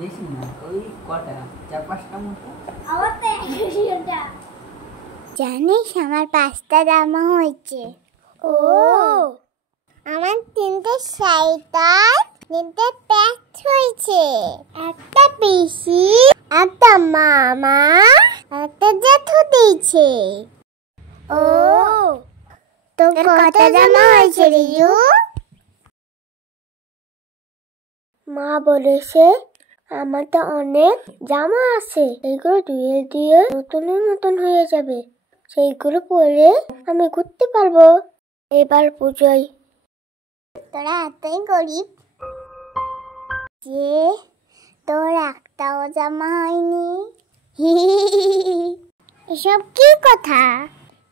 বেশি না, ওই কটা 4-5টা মতো। জানিস আমার 5টা জামা হয়েছে। ও আমার 3টে শাড়ি, 3টে প্যান্ট হয়েছে, একটা পিসি, একটা মামা, একটা জেঠু দিয়েছে। ও তোর কত জামা হয়েছে রিজু? মা বলেছে আমার তো অনেক জামা আছে, এইগুলো ধুয়ে দিয়ে নতুনের মতন হয়ে যাবে, সেইগুলো পরে আমি ঘুরতে পারবো এবার পুজোয়। তোরা এতই গরিব যে তোর একটাও জামা হয়নি? এসব কি কথা,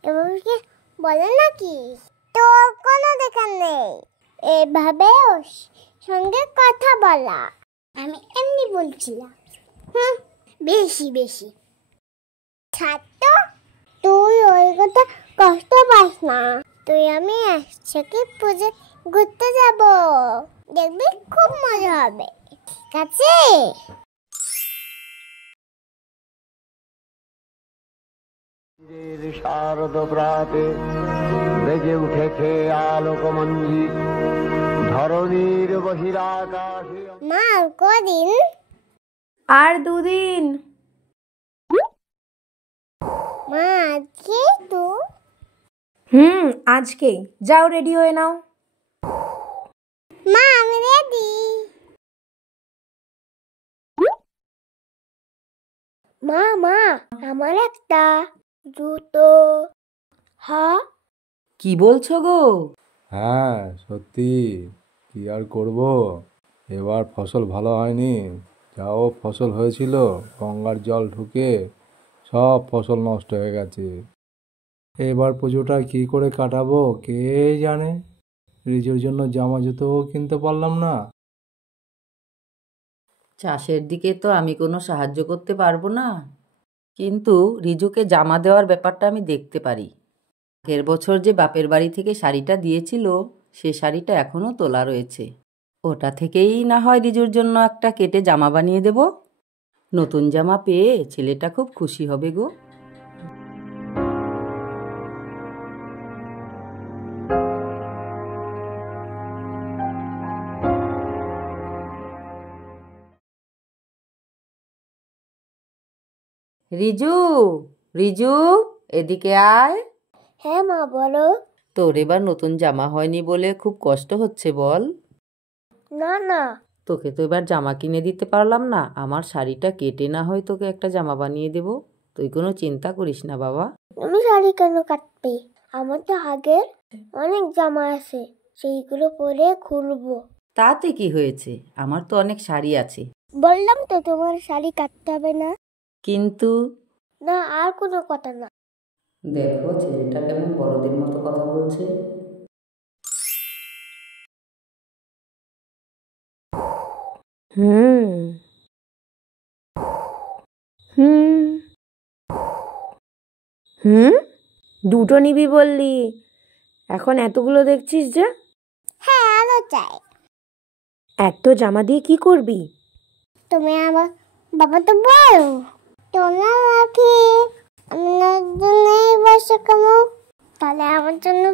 এভাবে কি বলে নাকি? তোর কোনো দেখা নেই এভাবে ওর সঙ্গে কথা বলা, আমি এমনি বলছিলাম। বেশি বেশি ছাত্র, তুই ওই কথা কষ্ট পাস না। তুই আমি একসাথে পুজো ঘুরতে যাব, দেখবি খুব মজা হবে, ঠিক আছে? শারদ প্রাতে বেজে উঠেছে আলোকমঞ্জিত, ধরণীর বহিরাকাশে। মা কদিন? আর 2 দিন। মা আজকে তো? আজকেই। যাও রেডি হয়ে নাও। মা আমি রেডি। মা মা আমার একটা জুতো। হ্যাঁ কি বলছো গো? হ্যাঁ সত্যি, কি আর করব, এবার ফসল ভালো হয়নি। যাও ফসল হয়েছিল গঙ্গার জল ঢুকে সব ফসল নষ্ট হয়ে গেছে। এবার পুজোটা কি করে কাটাবো কে জানে। রিজুর জন্য জামা জুতোও কিনতে পারলাম না। চাষের দিকে তো আমি কোনো সাহায্য করতে পারবো না, কিন্তু রিজুকে জামা দেওয়ার ব্যাপারটা আমি দেখতে পারি। আগের বছর যে বাপের বাড়ি থেকে শাড়িটা দিয়েছিল, সে শাড়িটা এখনও তোলা রয়েছে। ওটা থেকেই না হয় রিজুর জন্য একটা কেটে জামা বানিয়ে দেব। নতুন জামা পেয়ে ছেলেটা খুব খুশি হবে গো। রিজু, রিজু, এদিকে আয়। হ্যাঁ মা বলো। তোর এবার নতুন জামা হয়নি বলে খুব কষ্ট হচ্ছে বল? না না, তোকে তো এবার জামা কিনে দিতে পারলাম না, আমার শাড়িটা কেটে না হয় তোকে একটা জামা বানিয়ে দেব। তুই কোনো চিন্তা করিস না বাবা। তুমি শাড়ি কেন কাটবে? আমার তো আগের অনেক জামা আছে, সেইগুলো পরে খুলবো। তাতে কি হয়েছে, আমার তো অনেক শাড়ি আছে। বললাম তো তোমার শাড়ি কাটতে হবে না। কিন্তু না আর কোনো কথা না। দেখো ছেলেটা কেমন বড়দের মতো কথা বলছে। হুম হুম হুম দুটো নিবি বললি, এখন এতগুলো দেখছিস যে? হ্যাঁ আরো চাই। এত জামা দিয়ে কি করবি? তুমি আমার বাবা তো বড়, তোমার রাখি আমার জন্য বসে কেমন, তাহলে আমার জন্য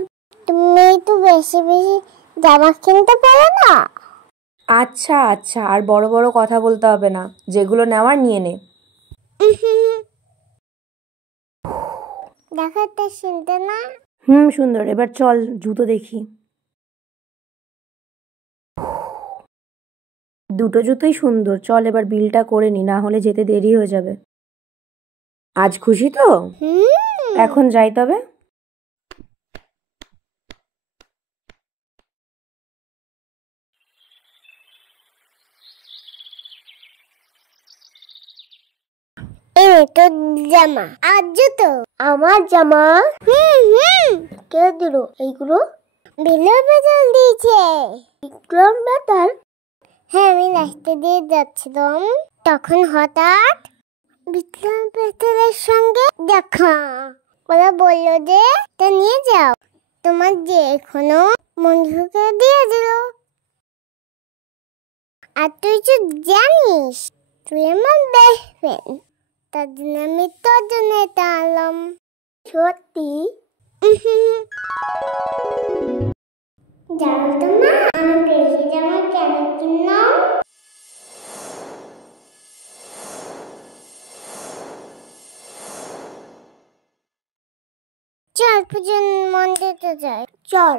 তুমি একটু বেশি বেশি জামা কিনতে পারো না? আচ্ছা আচ্ছা, আর বড় বড় কথা বলতে হবে না, যেগুলো নেওয়ার নিয়ে নে। দেখাতে শুনতে না? সুন্দর। এবার চল জুতো দেখি। দুটো জুতোই সুন্দর, চল এবার বিলটা করে নি, না হলে যেতে দেরি হয়ে যাবে। আজ খুশি তো? এখন যাই তবে। এই তো জামা আর জুতো। আমার জামা? কে দিল এইগুলো? বিলের বেতাল দিয়েছে। বিক্রম বেতাল? হ্যাঁ আমি রাস্তা দিয়ে যাচ্ছিলাম, তখন হঠাৎ বিক্রম বেতালের সঙ্গে দেখা। ওরা বললো যে তা নিয়ে যাও, তোমার যে এখনো বন্ধুকে দিয়ে দিল। আর তুই তো জানিস তুই আমার বেস্ট ফ্রেন্ড, তার জন্য আমি তোর জন্য এটা আনলাম। সত্যি? জানো তো মা, আমি বেশি জামা কেন কিনলাম? চল পুজোর মন্দিরে যাই, চল।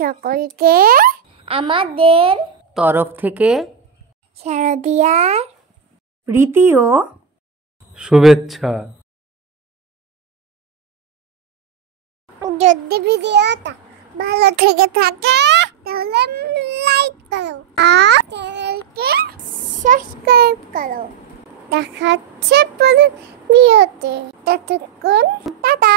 সকলকে আমাদের তরফ থেকে শারদিয়ার প্রীতি ও শুভেচ্ছা। যদি ভিডিওটা ভালো থেকে থাকে তাহলে লাইক করো আর চ্যানেলকে সাবস্ক্রাইব করো। দেখা হচ্ছে পরের ভিডিওতে, ততক্ষণ টাটা।